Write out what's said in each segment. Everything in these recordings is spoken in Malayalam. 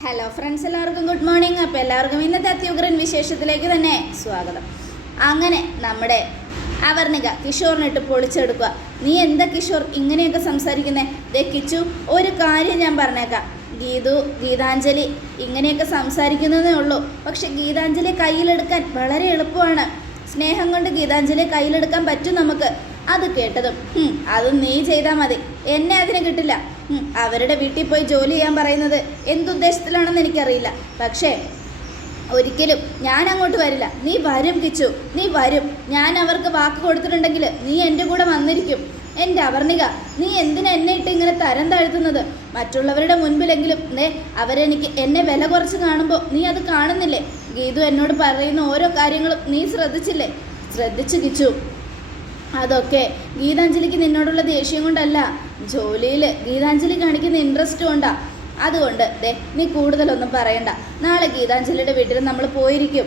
ഹലോ ഫ്രണ്ട്സ് എല്ലാവർക്കും ഗുഡ് മോർണിംഗ് അപ്പോൾ എല്ലാവർക്കും ഇന്നത്തെ അത്യുഗ്രൻ വിശേഷത്തിലേക്ക് തന്നെ സ്വാഗതം. അങ്ങനെ നമ്മുടെ അവർണിക കിഷോറിനിട്ട് പൊളിച്ചെടുക്കുക. നീ എന്താ കിഷോർ ഇങ്ങനെയൊക്കെ സംസാരിക്കുന്നേ? ദേ കിച്ചു ഒരു കാര്യം ഞാൻ പറഞ്ഞേക്കാം. ഗീതു ഗീതാഞ്ജലി ഇങ്ങനെയൊക്കെ സംസാരിക്കുന്നതേ ഉള്ളൂ. പക്ഷെ ഗീതാഞ്ജലി കയ്യിലെടുക്കാൻ വളരെ എളുപ്പമാണ്. സ്നേഹം കൊണ്ട് ഗീതാഞ്ജലി കയ്യിലെടുക്കാൻ പറ്റും നമുക്ക്. അത് കേട്ടതും "ഹും, അത് നീ ചെയ്താൽ മതി. എന്നെ അതിന് കിട്ടില്ല. അവരുടെ വീട്ടിൽ പോയി ജോലി ചെയ്യാൻ പറയുന്നത് എന്തുദ്ദേശത്തിലാണെന്ന് എനിക്കറിയില്ല. പക്ഷേ ഒരിക്കലും ഞാൻ അങ്ങോട്ട് വരില്ല. നീ വരും കിച്ചു. നീ വരും. ഞാൻ അവർക്ക് വാക്ക് കൊടുത്തിട്ടുണ്ടെങ്കിൽ നീ എന്റെ കൂടെ വന്നിരിക്കും. എന്റെ അവർണിക നീ എന്തിനാ എന്നെ ഇട്ട് ഇങ്ങനെ തരം താഴ്ത്തുന്നത്? മറ്റുള്ളവരുടെ മുൻപിലെങ്കിലും നേ അവരെനിക്ക് എന്നെ വില കുറച്ച് കാണുമ്പോൾ നീ അത് കാണുന്നില്ലേ? ഗീതു എന്നോട് പറയുന്ന ഓരോ കാര്യങ്ങളും നീ ശ്രദ്ധിച്ചില്ലേ? ശ്രദ്ധിച്ചു കിച്ചു. അതൊക്കെ ഗീതാഞ്ജലിക്ക് നിന്നോടുള്ള ദേഷ്യം കൊണ്ടല്ല. ജോലിയിൽ ഗീതാഞ്ജലി കാണിക്കുന്ന ഇൻട്രസ്റ്റ് കൊണ്ടാ. അതുകൊണ്ട് ദേ നീ കൂടുതലൊന്നും പറയണ്ട. നാളെ ഗീതാഞ്ജലിയുടെ വീട്ടിൽ നമ്മൾ പോയിരിക്കും.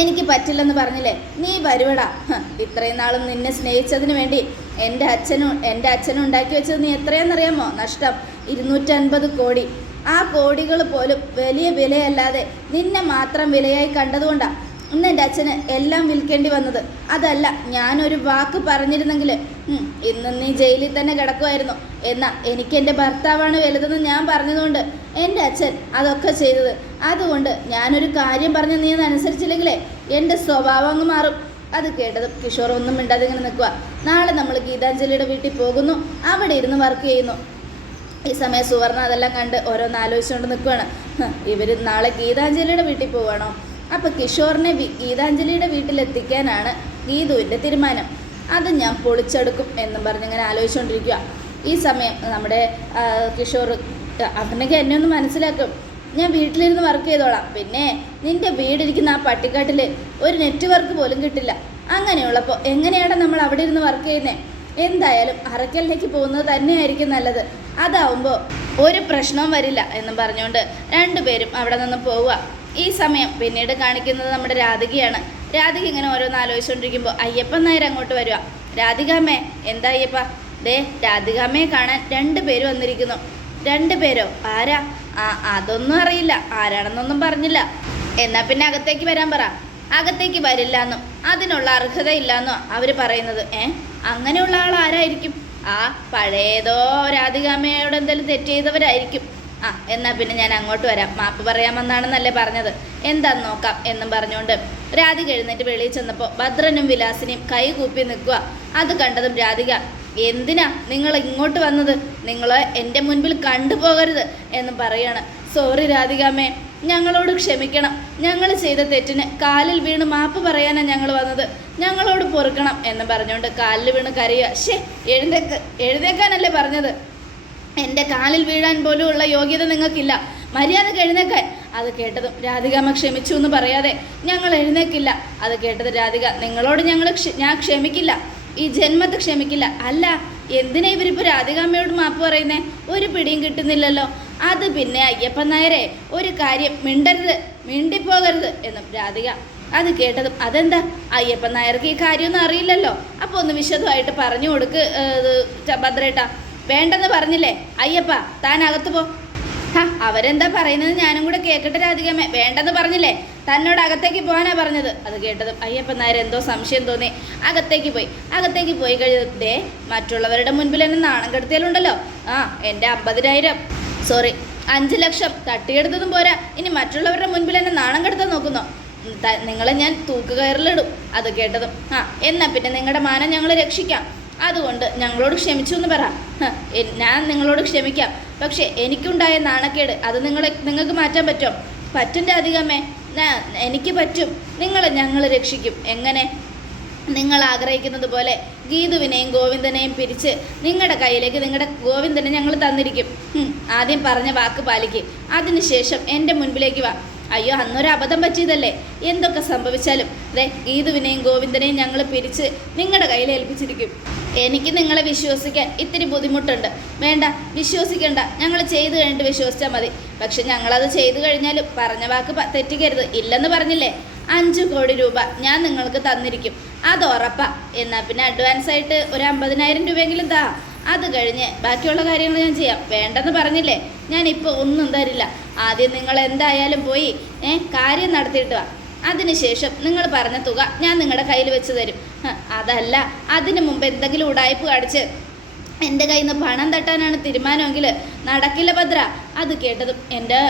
എനിക്ക് പറ്റില്ലെന്ന് പറഞ്ഞില്ലേ? നീ വരുവടാ. ഇത്രയും നാളും നിന്നെ സ്നേഹിച്ചതിന് വേണ്ടി എന്റെ അച്ഛനും എന്റെ അച്ഛനും ഉണ്ടാക്കി വെച്ചത് നീ എത്രയാണെന്നറിയാമോ? നഷ്ടം. ഇരുന്നൂറ്റൻപത് കോടി. ആ കോടികൾ പോലും വലിയ വിലയല്ലാതെ നിന്നെ മാത്രം വിലയായി കണ്ടതുകൊണ്ടാണ് ഇന്ന് എന്റെ അച്ഛന് എല്ലാം വിൽക്കേണ്ടി വന്നത്. അതല്ല ഞാനൊരു വാക്ക് പറഞ്ഞിരുന്നെങ്കിൽ ഇന്ന് നീ ജയിലിൽ തന്നെ കിടക്കുമായിരുന്നു. എന്നാൽ എനിക്ക് എന്റെ ഭർത്താവാണ് വലുതെന്ന് ഞാൻ പറഞ്ഞതുകൊണ്ട് എന്റെ അച്ഛൻ അതൊക്കെ ചെയ്തത്. അതുകൊണ്ട് ഞാനൊരു കാര്യം പറഞ്ഞ് നീ അതനുസരിച്ചില്ലെങ്കിലേ എന്റെ സ്വഭാവം അങ്ങ് മാറും. അത് കേട്ടതും കിഷോർ ഒന്നും മിണ്ടാതെ ഇങ്ങനെ നിൽക്കുക നാളെ നമ്മൾ ഗീതാഞ്ജലിയുടെ വീട്ടിൽ പോകുന്നു. അവിടെ ഇരുന്ന് വർക്ക് ചെയ്യുന്നു. ഈ സമയം സുവർണ അതെല്ലാം കണ്ട് ഓരോന്ന് ആലോചിച്ചുകൊണ്ട് നിൽക്കുകയാണ് ഇവർ നാളെ ഗീതാഞ്ജലിയുടെ വീട്ടിൽ പോവാണോ? അപ്പോൾ കിഷോറിനെ ഗീതാഞ്ജലിയുടെ വീട്ടിലെത്തിക്കാനാണ് ഗീതുവിന്റെ തീരുമാനം. അത് ഞാൻ പൊളിച്ചെടുക്കും എന്നും പറഞ്ഞ് ഇങ്ങനെ ആലോചിച്ചുകൊണ്ടിരിക്കുക ഈ സമയം നമ്മുടെ കിഷോർ അവനൊക്കെ എന്നെ ഒന്ന് മനസ്സിലാക്കും. ഞാൻ വീട്ടിലിരുന്ന് വർക്ക് ചെയ്തോളാം. പിന്നെ നിന്റെ വീടിരിക്കുന്ന ആ പട്ടിക്കാട്ടിൽ ഒരു നെറ്റ്വർക്ക് പോലും കിട്ടില്ല. അങ്ങനെയുള്ളപ്പോൾ എങ്ങനെയാണ് നമ്മൾ അവിടെ ഇരുന്ന് വർക്ക് ചെയ്യുന്നത് എന്തായാലും അറക്കലിലേക്ക് പോകുന്നത് തന്നെയായിരിക്കും നല്ലത്. അതാവുമ്പോൾ ഒരു പ്രശ്നവും വരില്ല എന്നും പറഞ്ഞുകൊണ്ട് രണ്ടുപേരും അവിടെ നിന്ന് പോവുക. ഈ സമയം പിന്നീട് കാണിക്കുന്നത് നമ്മുടെ രാധികയാണ്. രാധിക ഇങ്ങനെ ഓരോന്ന് ആലോചിച്ചുകൊണ്ടിരിക്കുമ്പോൾ അയ്യപ്പൻ നായർ അങ്ങോട്ട് വരിക രാധികാമ്മേ എന്താ അയ്യപ്പ? ദേ രാധികാമ്മയെ കാണാൻ രണ്ട് പേര് വന്നിരിക്കുന്നു. രണ്ട് പേരോ? ആരാ? ആ അതൊന്നും അറിയില്ല. ആരാണെന്നൊന്നും പറഞ്ഞില്ല. എന്നാ പിന്നെ അകത്തേക്ക് വരാൻ പറ. അകത്തേക്ക് വരില്ല എന്നും അതിനുള്ള അർഹതയില്ലെന്നോ അവർ പറയുന്നത്. ഏ അങ്ങനെയുള്ള ആൾ ആരായിരിക്കും ആ പഴയതോ രാധികാമ്മയോട് എന്തെങ്കിലും തെറ്റ് ചെയ്തവരായിരിക്കും. ആ എന്നാൽ പിന്നെ ഞാൻ അങ്ങോട്ട് വരാം. മാപ്പ് പറയാമെന്നാണെന്നല്ലേ പറഞ്ഞത്. എന്താന്ന് നോക്കാം എന്നും പറഞ്ഞുകൊണ്ട് രാധിക എഴുന്നേറ്റ് വെളിയിൽ ചെന്നപ്പോൾ ഭദ്രനും വിലാസിനെയും കൈ കൂപ്പി നിൽക്കുക അത് കണ്ടതും രാധിക എന്തിനാ നിങ്ങൾ ഇങ്ങോട്ട് വന്നത്? നിങ്ങൾ എന്റെ മുൻപിൽ കണ്ടുപോകരുത് എന്ന് പറയാണ്. സോറി രാധികാമേ ഞങ്ങളോട് ക്ഷമിക്കണം. ഞങ്ങൾ ചെയ്ത തെറ്റിന് കാലിൽ വീണ് മാപ്പ് പറയാനാണ് ഞങ്ങൾ വന്നത്. ഞങ്ങളോട് പൊറുക്കണം എന്ന് പറഞ്ഞുകൊണ്ട് കാലിൽ വീണ് കരയുക. ഷേ എഴുന്നേക്ക് എഴുന്നേക്കാനല്ലേ പറഞ്ഞത്? എന്റെ കാലിൽ വീഴാൻ പോലും ഉള്ള യോഗ്യത നിങ്ങൾക്കില്ല. മര്യാദ എഴുന്നേക്കാൻ. അത് കേട്ടതും രാധികാമ്മ ക്ഷമിച്ചു എന്ന് പറയാതെ ഞങ്ങൾ എഴുന്നേക്കില്ല. അത് കേട്ടത് രാധിക നിങ്ങളോട് ഞങ്ങൾ ഞാൻ ക്ഷമിക്കില്ല. ഈ ജന്മത്തെ ക്ഷമിക്കില്ല. അല്ല എന്തിനാ ഇവരിപ്പോൾ രാധികാമ്മയോട് മാപ്പ് പറയുന്നേ? ഒരു പിടിയും കിട്ടുന്നില്ലല്ലോ. അത് പിന്നെ അയ്യപ്പൻ നായരെ ഒരു കാര്യം മിണ്ടരുത് മിണ്ടിപ്പോകരുത് എന്നും രാധിക അത് കേട്ടതും അതെന്താ? അയ്യപ്പൻ നായർക്ക് ഈ കാര്യമൊന്നും അറിയില്ലല്ലോ. അപ്പോൾ ഒന്ന് വിശദമായിട്ട് പറഞ്ഞു കൊടുക്ക് ഭദ്രേട്ടാ. വേണ്ടെന്ന് പറഞ്ഞില്ലേ? അയ്യപ്പ താൻ അകത്ത് പോ. ഹാ അവരെന്താ പറയുന്നത് ഞാനും കൂടെ കേൾക്കട്ടെ രാധികമ്മേ വേണ്ടെന്ന് പറഞ്ഞില്ലേ? തന്നോട് അകത്തേക്ക് പോകാനാ പറഞ്ഞത്. അത് കേട്ടതും അയ്യപ്പൻ നായർ എന്തോ സംശയം തോന്നി. അകത്തേക്ക് പോയി. അകത്തേക്ക് പോയി കഴിഞ്ഞത് മറ്റുള്ളവരുടെ മുൻപിൽ എന്നെ നാണം കെടുത്തിയാലുണ്ടല്ലോ. ആ എന്റെ അമ്പതിനായിരം. സോറി അഞ്ച് ലക്ഷം. തട്ടിയെടുത്തതും പോരാ. ഇനി മറ്റുള്ളവരുടെ മുൻപിൽ എന്നെ നാണം കെടുത്താൻ നോക്കുന്നോ? നിങ്ങളെ ഞാൻ തൂക്കുകയറിലിടും. അത് കേട്ടതും. ആ എന്നാ പിന്നെ നിങ്ങളുടെ മാനം ഞങ്ങൾ രക്ഷിക്കാം. അതുകൊണ്ട് ഞങ്ങളോട് ക്ഷമിച്ചു എന്ന് പറ. ഞാൻ നിങ്ങളോട് ക്ഷമിക്കാം. പക്ഷേ എനിക്കുണ്ടായ നാണക്കേട് അത് നിങ്ങളെ നിങ്ങൾക്ക് മാറ്റാൻ പറ്റുമോ? പറ്റും രാധികമ്മേ എനിക്ക് പറ്റും. നിങ്ങളെ ഞങ്ങൾ രക്ഷിക്കും. എങ്ങനെ? നിങ്ങൾ ആഗ്രഹിക്കുന്നത് പോലെ ഗീതുവിനെയും ഗോവിന്ദനെയും പിരിച്ച് നിങ്ങളുടെ കയ്യിലേക്ക് നിങ്ങളുടെ ഗോവിന്ദനെ ഞങ്ങൾ തന്നിരിക്കും. ആദ്യം പറഞ്ഞ വാക്ക് പാലിക്കും. അതിനുശേഷം എന്റെ മുൻപിലേക്ക് വാ. അയ്യോ അന്നൊരു അബദ്ധം പറ്റിയതല്ലേ? എന്തൊക്കെ സംഭവിച്ചാലും. അതെ ഗീതുവിനെയും ഗോവിന്ദനെയും ഞങ്ങൾ പിരിച്ച് നിങ്ങളുടെ കയ്യിൽ ഏൽപ്പിച്ചിരിക്കും. എനിക്ക് നിങ്ങളെ വിശ്വസിക്കാൻ ഇത്തിരി ബുദ്ധിമുട്ടുണ്ട്. വേണ്ട വിശ്വസിക്കേണ്ട. ഞങ്ങൾ ചെയ്തു കഴിഞ്ഞിട്ട് വിശ്വസിച്ചാൽ മതി. പക്ഷെ ഞങ്ങളത് ചെയ്തു കഴിഞ്ഞാലും പറഞ്ഞ വാക്ക് തെറ്റിക്കരുത്. ഇല്ലെന്ന് പറഞ്ഞില്ലേ? അഞ്ച് കോടി രൂപ ഞാൻ നിങ്ങൾക്ക് തന്നിരിക്കും. അത് ഉറപ്പാ. എന്നാൽ പിന്നെ അഡ്വാൻസ് ആയിട്ട് ഒരു അമ്പതിനായിരം രൂപയെങ്കിലും താ. അത് കഴിഞ്ഞ് ബാക്കിയുള്ള കാര്യങ്ങൾ ഞാൻ ചെയ്യാം. വേണ്ടെന്ന് പറഞ്ഞില്ലേ? ഞാനിപ്പോൾ ഒന്നും തരില്ല. ആദ്യം നിങ്ങൾ എന്തായാലും പോയി ഏ കാര്യം നടത്തിയിട്ട് വാ. അതിനുശേഷം നിങ്ങൾ പറഞ്ഞ തുക ഞാൻ നിങ്ങളുടെ കയ്യിൽ വെച്ച് തരും. അതല്ല അതിനു മുമ്പ് എന്തെങ്കിലും ഉടായ്പ കാണിച്ച് എന്റെ കയ്യിൽ നിന്ന് പണം തട്ടാനാണ് തീരുമാനമെങ്കിൽ നടക്കില്ല ഭദ്ര. അത് കേട്ടതും എന്റെ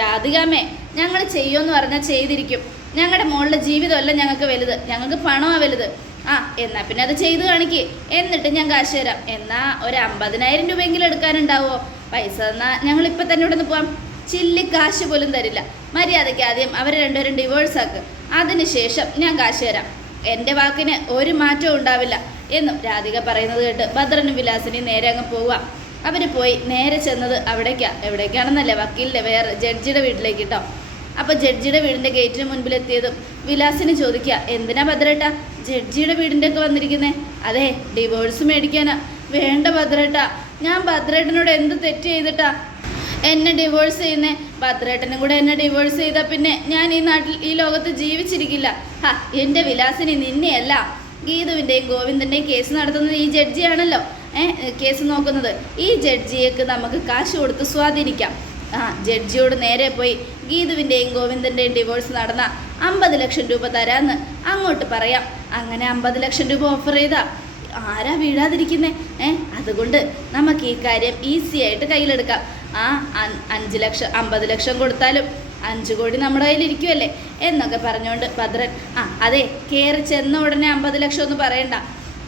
രാധികാമേ ഞങ്ങൾ ചെയ്യുമെന്ന് പറഞ്ഞാൽ ചെയ്തിരിക്കും. ഞങ്ങളുടെ മോളുടെ ജീവിതമല്ല ഞങ്ങൾക്ക് വലുത്. ഞങ്ങൾക്ക് പണമാണ് വലുത്. ആ എന്നാ പിന്നെ അത് ചെയ്തു കാണിക്കേ. എന്നിട്ട് ഞാൻ കാശ് തരാം. എന്നാ ഒരു അമ്പതിനായിരം രൂപയെങ്കിലും എടുക്കാനുണ്ടാവോ? പൈസ തന്നാ ഞങ്ങൾ ഇപ്പം തന്നെ ഇവിടെ നിന്ന് പോവാം. ചില്ലി കാശ് പോലും തരില്ല. മര്യാദയ്ക്ക് ആദ്യം അവർ രണ്ടുപേരും ഡിവോഴ്സ് ആക്ക്. അതിനുശേഷം ഞാൻ കാശ് തരാം. എന്റെ വാക്കിന് ഒരു മാറ്റവും ഉണ്ടാവില്ല എന്നും രാധിക പറയുന്നത് കേട്ട് ഭദ്രനും വിലാസിനെയും നേരെ അങ്ങ് പോവുക അവർ പോയി നേരെ ചെന്നത് അവിടേക്കാ. എവിടേക്കാണെന്നല്ലേ വക്കീലിന്റെ വേറെ ജഡ്ജിയുടെ വീട്ടിലേക്ക് കേട്ടോ അപ്പോൾ ജഡ്ജിയുടെ വീടിന്റെ ഗേറ്റിന് മുൻപിലെത്തിയതും വിലാസിന് ചോദിക്കുക എന്തിനാ ഭദ്രേട്ട? ജഡ്ജിയുടെ വീടിന്റെ ഒക്കെ വന്നിരിക്കുന്നേ? അതെ ഡിവോഴ്സ് മേടിക്കാനാ. വേണ്ട ഭദ്രേട്ട. ഞാൻ ഭദ്രേട്ടനോട് എന്ത് തെറ്റ് ചെയ്തിട്ടാ എന്നെ ഡിവോഴ്സ് ചെയ്യുന്നേ? ഭദ്രേട്ടനും കൂടെ എന്നെ ഡിവോഴ്സ് ചെയ്താൽ പിന്നെ ഞാൻ ഈ നാട്ടിൽ ഈ ലോകത്ത് ജീവിച്ചിരിക്കില്ല. ഹാ എന്റെ വിലാസിനി നിന്നെയല്ല. ഗീതുവിന്റെയും ഗോവിന്ദന്റെയും കേസ് നടത്തുന്നത് ഈ ജഡ്ജിയാണല്ലോ കേസ് നോക്കുന്നത്. ഈ ജഡ്ജിയേക്ക് നമുക്ക് കാശ് കൊടുത്ത് സ്വാധീനിക്കാം. ആ ജഡ്ജിയോട് നേരെ പോയി ഗീതുവിന്റെയും ഗോവിന്ദന്റെയും ഡിവോഴ്സ് നടന്ന അമ്പത് ലക്ഷം രൂപ തരാമെന്ന് അങ്ങോട്ട് പറയാം. അങ്ങനെ അമ്പത് ലക്ഷം രൂപ ഓഫർ ചെയ്താ. ആരാ വീഴാതിരിക്കുന്നേ? ഏ അതുകൊണ്ട് നമുക്ക് ഈ കാര്യം ഈസി ആയിട്ട് കയ്യിലെടുക്കാം. ആ അഞ്ച് ലക്ഷം അമ്പത് ലക്ഷം കൊടുത്താലും അഞ്ച് കോടി നമ്മുടെ കയ്യിലിരിക്കുമല്ലേ എന്നൊക്കെ പറഞ്ഞുകൊണ്ട് ഭദ്രൻ ആ അതെ കയറി ചെന്ന ഉടനെ അമ്പത് ലക്ഷം ഒന്നും പറയണ്ട.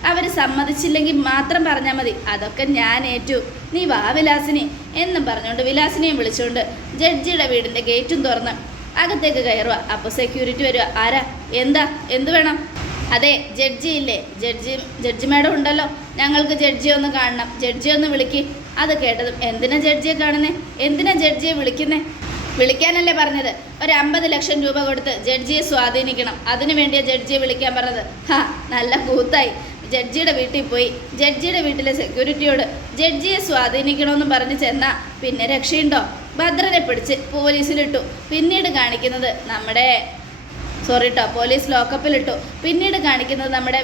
അവർ സമ്മതിച്ചില്ലെങ്കിൽ മാത്രം പറഞ്ഞാൽ മതി. അതൊക്കെ ഞാൻ ഏറ്റു. നീ വാ വിലാസിനി. എന്നും പറഞ്ഞുകൊണ്ട് വിലാസിനെയും വിളിച്ചുകൊണ്ട് ജഡ്ജിയുടെ വീടിന്റെ ഗേറ്റും തുറന്ന് അകത്തേക്ക് കയറുക. അപ്പോൾ സെക്യൂരിറ്റി വരിക ആരാ? എന്താ? എന്ത് വേണം? അതെ ജഡ്ജി ഇല്ലേ? ജഡ്ജി ജഡ്ജി മാഡം ഉണ്ടല്ലോ. ഞങ്ങൾക്ക് ജഡ്ജിയെ ഒന്ന് കാണണം. ജഡ്ജിയെ ഒന്ന് വിളിക്ക്. അത് കേട്ടതും എന്തിനാ ജഡ്ജിയെ കാണുന്നേ? എന്തിനാ ജഡ്ജിയെ വിളിക്കുന്നേ? വിളിക്കാനല്ലേ പറഞ്ഞത്? ഒരു അമ്പത് ലക്ഷം രൂപ കൊടുത്ത് ജഡ്ജിയെ സ്വാധീനിക്കണം. അതിനു വേണ്ടിയാ ജഡ്ജിയെ വിളിക്കാൻ പറഞ്ഞത്. ഹാ നല്ല കൂത്തായി. ജഡ്ജിയുടെ വീട്ടിൽ പോയി. ജഡ്ജിയുടെ വീട്ടിലെ സെക്യൂരിറ്റിയോട് ജഡ്ജിയെ സ്വാധീനിക്കണമെന്ന് പറഞ്ഞ് ചെന്നാ പിന്നെ രക്ഷയുണ്ടോ? ഭദ്രനെ പിടിച്ച് പോലീസിലിട്ടു. പിന്നീട് കാണിക്കുന്നത് നമ്മുടെ സോറി കേട്ടോ പോലീസ് ലോക്കപ്പിലിട്ടു പിന്നീട് കാണിക്കുന്നത് നമ്മുടെ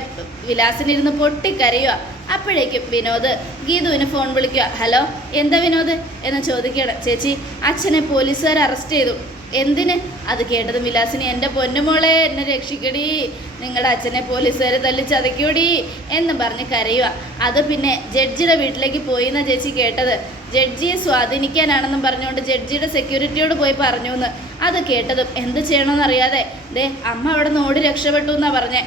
വിലാസിനിരുന്ന് പൊട്ടിക്കരയുക അപ്പോഴേക്കും വിനോദ് ഗീതുവിന് ഫോൺ വിളിക്കുക ഹലോ എന്താ വിനോദ്? എന്ന് ചോദിക്കുകയാണ്. ചേച്ചി അച്ഛനെ പോലീസുകാർ അറസ്റ്റ് ചെയ്തു. എന്തിന്? അത് കേട്ടതും വിലാസിനി എന്റെ പൊന്നുമോളെ എന്നെ രക്ഷിക്കടി. നിങ്ങളുടെ അച്ഛനെ പോലീസുകാരെ തല്ലി ചതയ്ക്കൂടി എന്ന് പറഞ്ഞ് കരയുക അത് പിന്നെ ജഡ്ജിയുടെ വീട്ടിലേക്ക് പോയി എന്നാ ചേച്ചി കേട്ടത്. ജഡ്ജിയെ സ്വാധീനിക്കാനാണെന്നും പറഞ്ഞുകൊണ്ട് ജഡ്ജിയുടെ സെക്യൂരിറ്റിയോട് പോയി പറഞ്ഞു എന്ന് അത് കേട്ടതും എന്ത് ചെയ്യണമെന്നറിയാതെ ദേ അമ്മ അവിടെ നിന്ന് ഓടി രക്ഷപ്പെട്ടു എന്നാ പറഞ്ഞേ.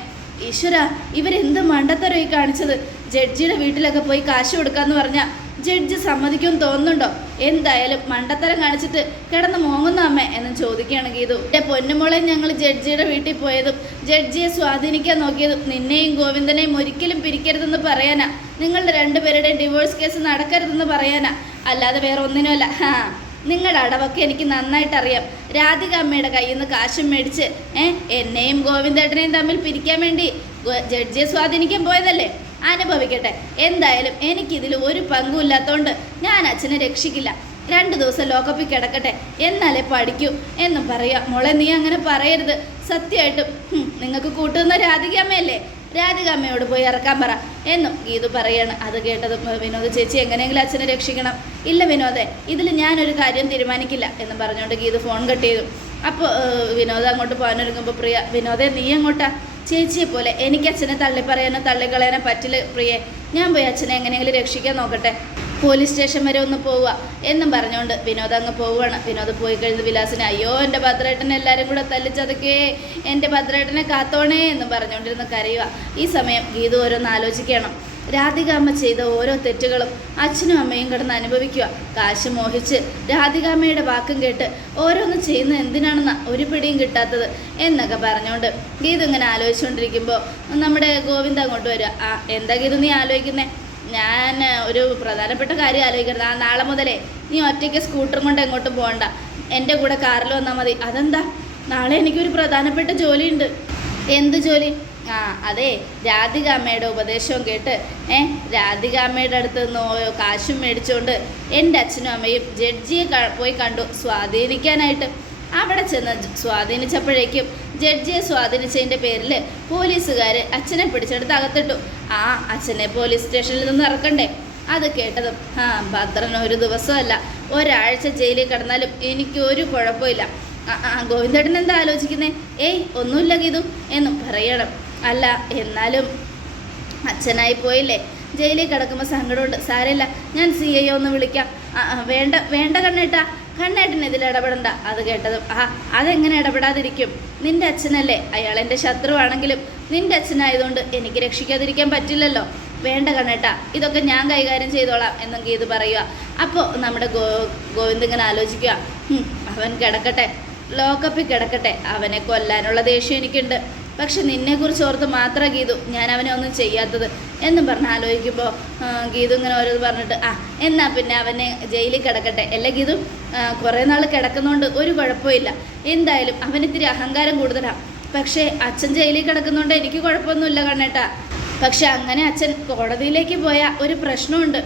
ഈശ്വര ഇവരെന്ത് മണ്ടത്തരമായി കാണിച്ചത്? ജഡ്ജിയുടെ വീട്ടിലൊക്കെ പോയി കാശ് കൊടുക്കാന്ന് പറഞ്ഞ ജഡ്ജി സമ്മതിക്കും തോന്നുന്നുണ്ടോ? എന്തായാലും മണ്ടത്തരം കാണിച്ചിട്ട് കിടന്ന് മോങ്ങുന്ന അമ്മ എന്ന് ചോദിക്കുകയാണ് ഗീതു. എന്റെ പൊന്നുമോളെ ഞങ്ങൾ ജഡ്ജിയുടെ വീട്ടിൽ പോയതും ജഡ്ജിയെ സ്വാധീനിക്കാൻ നോക്കിയതും നിന്നെയും ഗോവിന്ദനെയും ഒരിക്കലും പിരിക്കരുതെന്ന് പറയാനാ. നിങ്ങളുടെ രണ്ടുപേരുടെയും ഡിവോഴ്സ് കേസ് നടക്കരുതെന്ന് പറയാനാ. അല്ലാതെ വേറെ ഒന്നിനുമല്ല. ഹാ. നിങ്ങളുടെ അടവൊക്കെ എനിക്ക് നന്നായിട്ട് അറിയാം രാധിക അമ്മയുടെ കയ്യിൽ നിന്ന് കാശും മേടിച്ച് എന്നെയും ഗോവിന്ദേട്ടനെയും തമ്മിൽ പിരിക്കാൻ വേണ്ടി ജഡ്ജിയെ സ്വാധീനിക്കാൻ പോയതല്ലേ? അനുഭവിക്കട്ടെ. എന്തായാലും എനിക്കിതിൽ ഒരു പങ്കും ഇല്ലാത്തതുകൊണ്ട് ഞാൻ അച്ഛനെ രക്ഷിക്കില്ല. രണ്ട് ദിവസം ലോക്കപ്പിൽ കിടക്കട്ടെ. എന്നാലേ പഠിക്കൂ. എന്നും പറയാം. മോളെ നീ അങ്ങനെ പറയരുത്. സത്യമായിട്ടും നിങ്ങൾക്ക് കൂട്ടുന്ന രാധികാമ്മയല്ലേ രാധികാമ്മയോട് പോയി ഇറക്കാൻ പറ. എന്നും ഗീതു പറയാണ്. അത് കേട്ടത് വിനോദ് ചേച്ചി എങ്ങനെയെങ്കിലും അച്ഛനെ രക്ഷിക്കണം. ഇല്ല വിനോദേ ഇതിൽ ഞാനൊരു കാര്യം തീരുമാനിക്കില്ല എന്ന് പറഞ്ഞുകൊണ്ട് ഗീതു ഫോൺ കട്ട് ചെയ്തു. അപ്പോൾ വിനോദ് അങ്ങോട്ട് പോകാനൊരുങ്ങുമ്പോൾ പ്രിയ വിനോദേ നീ അങ്ങോട്ടാ ചേച്ചിയെ പോലെ എനിക്ക് അച്ഛനെ തള്ളിപ്പറയാനോ തള്ളിക്കളയാനോ പറ്റില്ല പ്രിയെ. ഞാൻ പോയി അച്ഛനെ എങ്ങനെയെങ്കിലും രക്ഷിക്കാൻ നോക്കട്ടെ. പോലീസ് സ്റ്റേഷൻ വരെ ഒന്ന് പോവുക എന്നും പറഞ്ഞുകൊണ്ട് വിനോദ് അങ്ങ് പോവുകയാണ്. വിനോദ് പോയി കഴിഞ്ഞ് വിലാസിനെ അയ്യോ എന്റെ ഭദ്രേട്ടനെ എല്ലാവരും കൂടെ തല്ലിച്ചതക്കേ എന്റെ ഭദ്രേട്ടനെ കാത്തോണേ എന്നും പറഞ്ഞുകൊണ്ടിരുന്ന് കരയുക. ഈ സമയം ഗീത ഓരോന്ന് ആലോചിക്കണം. രാധിക അമ്മ ചെയ്ത ഓരോ തെറ്റുകളും അച്ഛനും അമ്മയും കിടന്ന് അനുഭവിക്കുക. കാശ് മോഹിച്ച് രാധികാമ്മയുടെ വാക്കും കേട്ട് ഓരോന്ന് ചെയ്യുന്ന എന്തിനാണെന്ന ഒരു പിടിയും കിട്ടാത്തത് എന്നൊക്കെ പറഞ്ഞുകൊണ്ട് ഗീത ഇങ്ങനെ ആലോചിച്ചുകൊണ്ടിരിക്കുമ്പോൾ നമ്മുടെ ഗോവിന്ദ അങ്ങോട്ട് വരിക. ആ എന്താ ഗീത നീ ആലോചിക്കുന്നേ? ഞാൻ ഒരു പ്രധാനപ്പെട്ട കാര്യം ആലോചിക്കരുത്. ആ നാളെ മുതലേ നീ ഒറ്റയ്ക്ക് സ്കൂട്ടറും കൊണ്ട് എങ്ങോട്ടും പോകണ്ട. എന്റെ കൂടെ കാറിൽ വന്നാൽ മതി. അതെന്താ? നാളെ എനിക്കൊരു പ്രധാനപ്പെട്ട ജോലിയുണ്ട്. എന്ത് ജോലി? ആ അതെ രാധികാമ്മയുടെ ഉപദേശവും കേട്ട് ഏ രാധികാമ്മയുടെ അടുത്ത് നിന്ന് ഓരോ കാശും മേടിച്ചുകൊണ്ട് എന്റെ അച്ഛനും അമ്മയും ജഡ്ജിയെ പോയി കണ്ടു. സ്വാധീനിക്കാനായിട്ട്. അവിടെ ചെന്ന് സ്വാധീനിച്ചപ്പോഴേക്കും ജഡ്ജിയെ സ്വാധീനിച്ചതിന്റെ പേരിൽ പോലീസുകാർ അച്ഛനെ പിടിച്ചെടുത്ത് അകത്തിട്ടു. ആ അച്ഛനെ പോലീസ് സ്റ്റേഷനിൽ നിന്ന് ഇറക്കണ്ടേ? അത് കേട്ടതും ആ ഭദ്രൻ ഒരു ദിവസമല്ല ഒരാഴ്ച ജയിലിൽ കിടന്നാലും എനിക്ക് ഒരു കുഴപ്പമില്ല. ആ, ഗോവിന്ദേട്ടൻ എന്താ ആലോചിക്കുന്നേ? ഏയ് ഒന്നുമില്ല ഗീതു എന്നും പറയണം. അല്ല എന്നാലും അച്ഛനായി പോയില്ലേ? ജയിലിൽ കിടക്കുമ്പോൾ സങ്കടമുണ്ട്. സാരമില്ല ഞാൻ സി ഐ ഒന്ന് വിളിക്കാം. വേണ്ട വേണ്ട കണ്ണേട്ടാ. കണ്ണേട്ടൻ ഇതിൽ ഇടപെടണ്ട. അത് കേട്ടതും ആ അതെങ്ങനെ ഇടപെടാതിരിക്കും? നിന്റെ അച്ഛനല്ലേ? അയാൾ എന്റെ ശത്രുവാണെങ്കിലും നിന്റെ അച്ഛനായതുകൊണ്ട് എനിക്ക് രക്ഷിക്കാതിരിക്കാൻ പറ്റില്ലല്ലോ. വേണ്ട കണ്ണേട്ട ഇതൊക്കെ ഞാൻ കൈകാര്യം ചെയ്തോളാം എന്നും ഗീത് പറയുക അപ്പോൾ നമ്മുടെ ഗോ ഗോവിന്ദ് ഇങ്ങനെ ആലോചിക്കുക. "ഹും, അവൻ കിടക്കട്ടെ. ലോക്കപ്പിൽ കിടക്കട്ടെ. അവനെ കൊല്ലാനുള്ള ദേഷ്യം എനിക്കുണ്ട്. പക്ഷെ നിന്നെക്കുറിച്ച് ഓർത്ത് മാത്രം ഗീതു ഞാൻ അവനെ ഒന്നും ചെയ്യാത്തത്. എന്ന് പറഞ്ഞ് ആലോചിക്കുമ്പോൾ ഗീതു ഇങ്ങനെ ഓരോ പറഞ്ഞിട്ട് ആ എന്നാ പിന്നെ അവനെ ജയിലിൽ കിടക്കട്ടെ. അല്ല ഗീതു കുറേ നാൾ കിടക്കുന്നതുകൊണ്ട് ഒരു കുഴപ്പമില്ല എന്തായാലും അവനിത്തിരി അഹങ്കാരം കൂടുതലാണ് പക്ഷേ അച്ഛൻ ജയിലിൽ കിടക്കുന്നതുകൊണ്ട് എനിക്ക് കുഴപ്പമൊന്നുമില്ല കണ്ണേട്ടാ. പക്ഷെ അങ്ങനെ അച്ഛൻ കോടതിയിലേക്ക് പോയ ഒരു പ്രശ്നമുണ്ട്.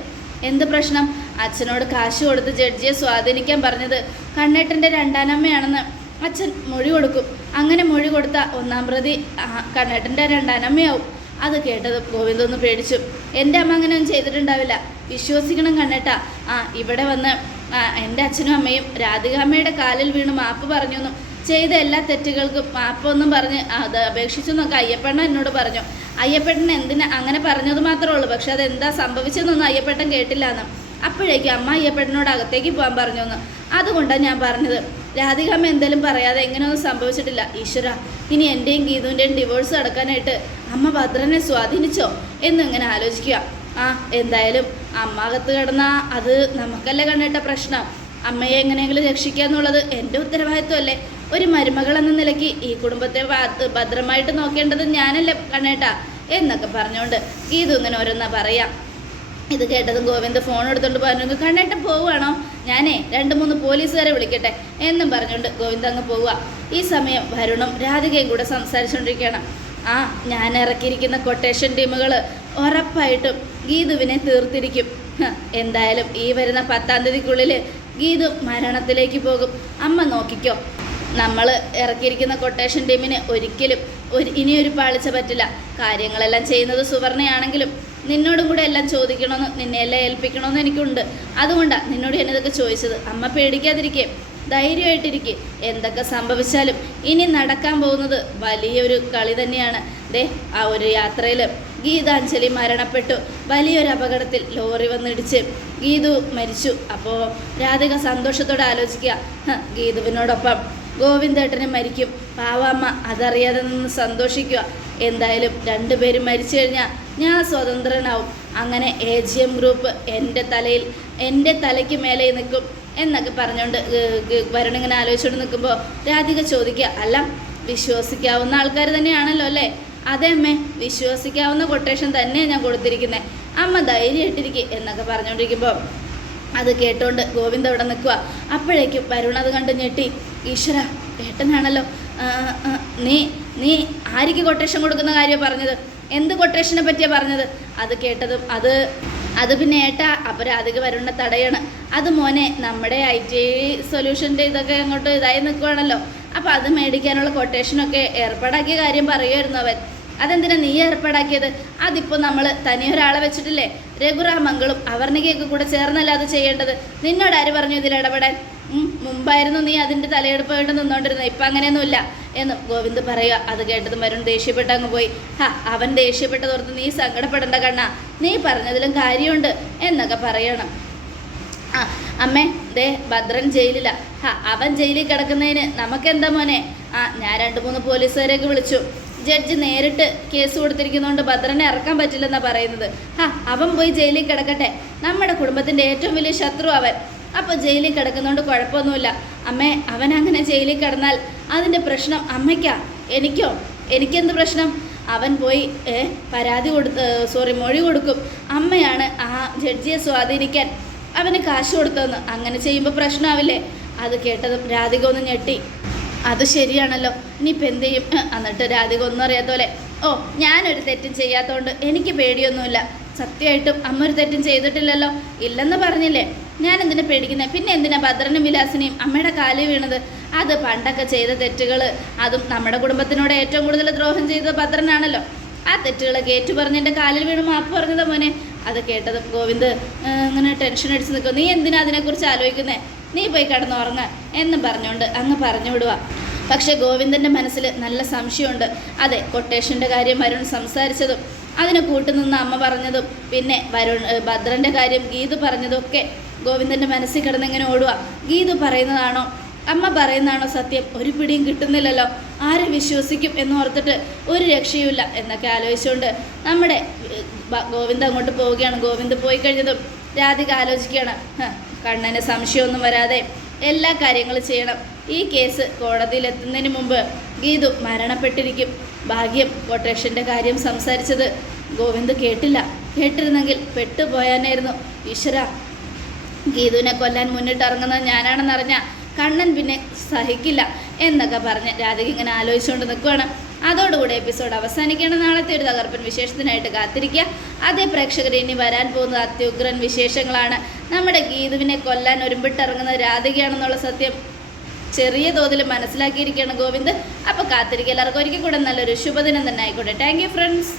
എന്ത് പ്രശ്നം? അച്ഛനോട് കാശ് കൊടുത്ത് ജഡ്ജിയെ സ്വാധീനിക്കാൻ പറഞ്ഞത് കണ്ണേട്ടന്റെ രണ്ടാനമ്മയാണെന്ന്. അച്ഛൻ മൊഴി കൊടുക്കും. അങ്ങനെ മൊഴി കൊടുത്ത ഒന്നാം പ്രതി കണ്ണേട്ടന്റെ രണ്ടാനമ്മയാവും അത് കേട്ടത് ഗോവിന്ദൊന്ന് പേടിച്ചു. എന്റെ അമ്മ അങ്ങനെ ഒന്നും ചെയ്തിട്ടുണ്ടാവില്ല. വിശ്വസിക്കണം കണ്ണേട്ട. ആ ഇവിടെ വന്ന് എന്റെ അച്ഛനും അമ്മയും രാധികാമ്മയുടെ കാലിൽ വീണ് മാപ്പ് പറഞ്ഞു എന്നും ചെയ്ത എല്ലാ തെറ്റുകൾക്കും മാപ്പൊന്നും പറഞ്ഞ് അത് അപേക്ഷിച്ചു എന്നൊക്കെ അയ്യപ്പണ്ണ എന്നോട് പറഞ്ഞു. അയ്യപ്പേട്ടൻ എന്തിനാ അങ്ങനെ പറഞ്ഞത് മാത്രമേ ഉള്ളൂ. പക്ഷെ അതെന്താ സംഭവിച്ചതെന്നൊന്നും അയ്യപ്പേട്ടൻ കേട്ടില്ല എന്ന്. അപ്പോഴേക്കും അമ്മ അയ്യപ്പേട്ടനോട് അകത്തേക്ക് പോകാൻ പറഞ്ഞു എന്ന് അതുകൊണ്ടാണ് ഞാൻ പറഞ്ഞത്. രാധികാമ്മ എന്തെങ്കിലും പറയാതെ എങ്ങനെയൊന്നും സംഭവിച്ചിട്ടില്ല. ഈശ്വര ഇനി എന്റെയും ഗീതുവിന്റെയും ഡിവോഴ്സ് നടക്കാനായിട്ട് അമ്മ ഭദ്രനെ സ്വാധീനിച്ചോ? എന്നിങ്ങനെ ആലോചിക്കുക. ആ എന്തായാലും അമ്മ അകത്ത് കിടന്നാ അത് നമുക്കല്ലേ കണ്ടിട്ട പ്രശ്നം. അമ്മയെ എങ്ങനെയെങ്കിലും രക്ഷിക്കുക എന്നുള്ളത് എന്റെ ഉത്തരവാദിത്വമല്ലേ. ഒരു മരുമകൾ എന്ന നിലയ്ക്ക് ഈ കുടുംബത്തെ ഭദ്രമായിട്ട് നോക്കേണ്ടത് ഞാനല്ലേ കണ്ണേട്ടാ എന്നൊക്കെ പറഞ്ഞുകൊണ്ട് ഗീതു ഇങ്ങനെ ഓരോന്നാ പറയാം. ഇത് കേട്ടതും ഗോവിന്ദ് ഫോൺ എടുത്തോണ്ട് പറഞ്ഞു കണ്ണേട്ടൻ പോവുകയാണോ ഞാനേ രണ്ട് മൂന്ന് പോലീസുകാരെ വിളിക്കട്ടെ എന്നും പറഞ്ഞുകൊണ്ട് ഗോവിന്ദ് അങ്ങ് പോവുക. ഈ സമയം വരുണും രാധികയും കൂടെ സംസാരിച്ചുകൊണ്ടിരിക്കുകയാണ് ആ ഞാൻ ഇറക്കിയിരിക്കുന്ന കൊട്ടേഷൻ ടീമുകൾ ഉറപ്പായിട്ടും ഗീതുവിനെ തീർത്തിരിക്കും. എന്തായാലും ഈ വരുന്ന പത്താം തീയതിക്കുള്ളിൽ ഗീതു മരണത്തിലേക്ക് പോകും. അമ്മ നോക്കിക്കോ നമ്മൾ ഇറക്കിയിരിക്കുന്ന കൊട്ടേഷൻ ടീമിന് ഒരിക്കലും ഒരു ഇനിയൊരു പാളിച്ച പറ്റില്ല. കാര്യങ്ങളെല്ലാം ചെയ്യുന്നത് സുവർണയാണെങ്കിലും നിന്നോടും കൂടെ എല്ലാം ചോദിക്കണമെന്ന് നിന്നെ എല്ലാം ഏൽപ്പിക്കണമെന്ന് എനിക്കുണ്ട്. അതുകൊണ്ടാണ് നിന്നോട് ഞാൻ ഇതൊക്കെ ചോദിച്ചത്. അമ്മ പേടിക്കാതിരിക്കേ ധൈര്യമായിട്ടിരിക്കെ. എന്തൊക്കെ സംഭവിച്ചാലും ഇനി നടക്കാൻ പോകുന്നത് വലിയൊരു കളി തന്നെയാണ്. ദേ ആ ഒരു യാത്രയിൽ ഗീതാഞ്ജലി മരണപ്പെട്ടു. വലിയൊരു അപകടത്തിൽ ലോറി വന്നിടിച്ച് ഗീതു മരിച്ചു. അപ്പോൾ രാധിക സന്തോഷത്തോടെ ആലോചിക്കുക. "ഹ, ഗീതുവിനോടൊപ്പം ഗോവിന്ദേട്ടനും മരിക്കും. പാവാമ്മ അതറിയാതെ നിന്ന് സന്തോഷിക്കുക. എന്തായാലും രണ്ടുപേരും മരിച്ചു കഴിഞ്ഞാൽ ഞാൻ സ്വതന്ത്രനാവും. അങ്ങനെ എ ജി എം ഗ്രൂപ്പ് എന്റെ തലയിൽ എന്റെ തലയ്ക്ക് മേലെ നിൽക്കും എന്നൊക്കെ പറഞ്ഞുകൊണ്ട് ഏഹ്, ഇങ്ങനെ ആലോചിച്ചുകൊണ്ട് നിൽക്കുമ്പോൾ രാധിക ചോദിക്കുക അല്ല വിശ്വസിക്കാവുന്ന ആൾക്കാർ തന്നെയാണല്ലോ അല്ലേ? അതെ അമ്മേ വിശ്വസിക്കാവുന്ന കൊട്ടേഷൻ തന്നെയാണ് ഞാൻ കൊടുത്തിരിക്കുന്നത് അമ്മ ധൈര്യമായിട്ടിരിക്കുക എന്നൊക്കെ പറഞ്ഞുകൊണ്ടിരിക്കുമ്പോൾ അത് കേട്ടോണ്ട് ഗോവിന്ദ് അവിടെ നിൽക്കുക. അപ്പോഴേക്കും വരുണ അത് കണ്ട് ഞെട്ടി ഈശ്വര ഏട്ടനാണല്ലോ. നീ നീ ആരിക്ക് കൊട്ടേഷൻ കൊടുക്കുന്ന കാര്യം പറഞ്ഞത്? എന്ത് കൊട്ടേഷനെ പറ്റിയാണ് പറഞ്ഞത്? അത് കേട്ടതും അത് അത് പിന്നെ ഏട്ടാ അപരാധികൾ വരുന്ന തടയാണ്. അത് മോനെ നമ്മുടെ ഐ ടി സൊല്യൂഷന്റെ ഇതൊക്കെ അങ്ങോട്ട് ഇതായി നിൽക്കുവാണല്ലോ അപ്പോൾ അത് മേടിക്കാനുള്ള കൊട്ടേഷനൊക്കെ ഏർപ്പാടാക്കിയ കാര്യം പറയുമായിരുന്നു അവൻ. അതെന്തിനാ നീ ഏർപ്പാടാക്കിയത്? അതിപ്പോൾ നമ്മൾ തനിയൊരാളെ വെച്ചിട്ടില്ലേ? രഘുറാമംഗളും അവർണികയൊക്കെ കൂടെ ചേർന്നല്ല അത് ചെയ്യേണ്ടത്? നിന്നോട് ആര് പറഞ്ഞു ഇതിൽ ഇടപെടാൻ? മുമ്പായിരുന്നു നീ അതിന്റെ തലയെടുപ്പായിട്ട് നിന്നോണ്ടിരുന്നത് ഇപ്പം അങ്ങനെയൊന്നുമില്ല എന്ന് ഗോവിന്ദ് പറയുക. അത് കേട്ടതും വരുൺ ദേഷ്യപ്പെട്ട് അങ്ങ് പോയി. ഹാ അവൻ ദേഷ്യപ്പെട്ടതോർത്ത് നീ സങ്കടപ്പെടേണ്ട കണ്ണ. നീ പറഞ്ഞതിലും കാര്യമുണ്ട് എന്നൊക്കെ പറയണം. ആ അമ്മേ ദേ ഭദ്രൻ ജയിലില്ല ഹാ അവൻ ജയിലിൽ കിടക്കുന്നതിന് നമുക്കെന്താ മോനെ? ആ ഞാൻ രണ്ട് മൂന്ന് പോലീസുകാരെയൊക്കെ വിളിച്ചു. ജഡ്ജ് നേരിട്ട് കേസ് കൊടുത്തിരിക്കുന്നതുകൊണ്ട് ഭദ്രനെ ഇറക്കാൻ പറ്റില്ലെന്നാണ് പറയുന്നത്. ഹാ അവൻ പോയി ജയിലിൽ കിടക്കട്ടെ. നമ്മുടെ കുടുംബത്തിന്റെ ഏറ്റവും വലിയ ശത്രു അവൻ. അപ്പോൾ ജയിലിൽ കിടക്കുന്നതുകൊണ്ട് കുഴപ്പമൊന്നുമില്ല. അമ്മ അവൻ അങ്ങനെ ജയിലിൽ കിടന്നാൽ അതിന്റെ പ്രശ്നം അമ്മയ്ക്കാ. എനിക്കോ? എനിക്കെന്ത് പ്രശ്നം? അവൻ പോയി പരാതി കൊടുത്ത് സോറി മൊഴി കൊടുക്കും. അമ്മയാണ് ആ ജഡ്ജിയെ സ്വാധീനിക്കാൻ അവന് കാശ് കൊടുത്തതെന്ന്. അങ്ങനെ ചെയ്യുമ്പോൾ പ്രശ്നമാവില്ലേ അത് കേട്ടതും രാധിക ഒന്ന് ഞെട്ടി. അത് ശരിയാണല്ലോ. ഇനിയിപ്പോൾ എന്ത് ചെയ്യും? എന്നിട്ട് രാധിക ഒന്നും അറിയാത്ത പോലെ ഓ ഞാനൊരു തെറ്റും ചെയ്യാത്തതുകൊണ്ട് എനിക്ക് പേടിയൊന്നുമില്ല. സത്യമായിട്ടും അമ്മ ഒരു തെറ്റും ചെയ്തിട്ടില്ലല്ലോ. ഇല്ലെന്ന് പറഞ്ഞില്ലേ? ഞാൻ എന്തിനാ പേടിക്കുന്നത് പിന്നെ എന്തിനാ ഭദ്രനും വിലാസിനെയും അമ്മയുടെ കാലിൽ വീണത്? അത് പണ്ടൊക്കെ ചെയ്ത തെറ്റുകൾ അതും നമ്മുടെ കുടുംബത്തിനോട് ഏറ്റവും കൂടുതൽ ദ്രോഹം ചെയ്തത് ഭദ്രനാണല്ലോ. ആ തെറ്റുകളൊക്കെ ഏറ്റു പറഞ്ഞ് എന്റെ കാലിൽ വീണ് മാപ്പ് പറഞ്ഞത് മോനെ. അത് കേട്ടത് ഗോവിന്ദ് ഇങ്ങനെ ടെൻഷൻ അടിച്ച് നിൽക്കും നീ എന്തിനാ അതിനെക്കുറിച്ച് ആലോചിക്കുന്നേ? നീ പോയി കിടന്നുറങ്ങ. എന്ന് പറഞ്ഞുകൊണ്ട് അങ്ങ് പറഞ്ഞു വിടുക പക്ഷെ ഗോവിന്ദന്റെ മനസ്സിൽ നല്ല സംശയമുണ്ട്. അതെ കൊട്ടേഷന്റെ കാര്യം വരുൺ സംസാരിച്ചതും അതിന് കൂട്ടുനിന്ന് അമ്മ പറഞ്ഞതും പിന്നെ വരുൺ ഭദ്രന്റെ കാര്യം ഗീത് പറഞ്ഞതും ഒക്കെ ഗോവിന്ദന്റെ മനസ്സിൽ കിടന്നിങ്ങനെ ഓടുക ഗീതു പറയുന്നതാണോ? അമ്മ പറയുന്നതാണോ സത്യം? ഒരു പിടിയും കിട്ടുന്നില്ലല്ലോ. ആരെ വിശ്വസിക്കും എന്ന് ഓർത്തിട്ട് ഒരു രക്ഷയുമില്ല എന്നൊക്കെ ആലോചിച്ചുകൊണ്ട് നമ്മുടെ ഗോവിന്ദ അങ്ങോട്ട് പോവുകയാണ്. ഗോവിന്ദ് പോയി കഴിഞ്ഞതും രാധിക ആലോചിക്കുകയാണ്. "ഹ, കണ്ണന് സംശയമൊന്നും വരാതെ എല്ലാ കാര്യങ്ങളും ചെയ്യണം. ഈ കേസ് കോടതിയിൽ എത്തുന്നതിന് മുമ്പ് ഗീതു മരണപ്പെട്ടിരിക്കും. ഭാഗ്യം കൊട്ടേഷന്റെ കാര്യം സംസാരിച്ചത് ഗോവിന്ദ് കേട്ടില്ല. കേട്ടിരുന്നെങ്കിൽ പെട്ടുപോയാനായിരുന്നു. ഈശ്വര ഗീതുവിനെ കൊല്ലാൻ മുന്നിട്ടിറങ്ങുന്നത് ഞാനാണെന്നറിഞ്ഞ കണ്ണൻ പിന്നെ സഹിക്കില്ല എന്നൊക്കെ പറഞ്ഞ് രാധിക ഇങ്ങനെ ആലോചിച്ചുകൊണ്ട് നിൽക്കുകയാണ് അതോടുകൂടി എപ്പിസോഡ് അവസാനിക്കണം നാളത്തെ ഒരു തകർപ്പൻ വിശേഷത്തിനായിട്ട് കാത്തിരിക്കുക. അതേ പ്രേക്ഷകർ ഇനി വരാൻ പോകുന്ന അത്യുഗ്രൻ വിശേഷങ്ങളാണ്. നമ്മുടെ ഗീതുവിനെ കൊല്ലാൻ ഒരുമ്പിട്ടിറങ്ങുന്ന രാധികയാണെന്നുള്ള സത്യം ചെറിയ തോതിൽ മനസ്സിലാക്കിയിരിക്കുകയാണ് ഗോവിന്ദ്. അപ്പോൾ കാത്തിരിക്കുക. എല്ലാവർക്കും ഒരിക്കൽ കൂടെ നല്ലൊരു ശുഭദിനം തന്നെ ആയിക്കോട്ടെ. Thank friends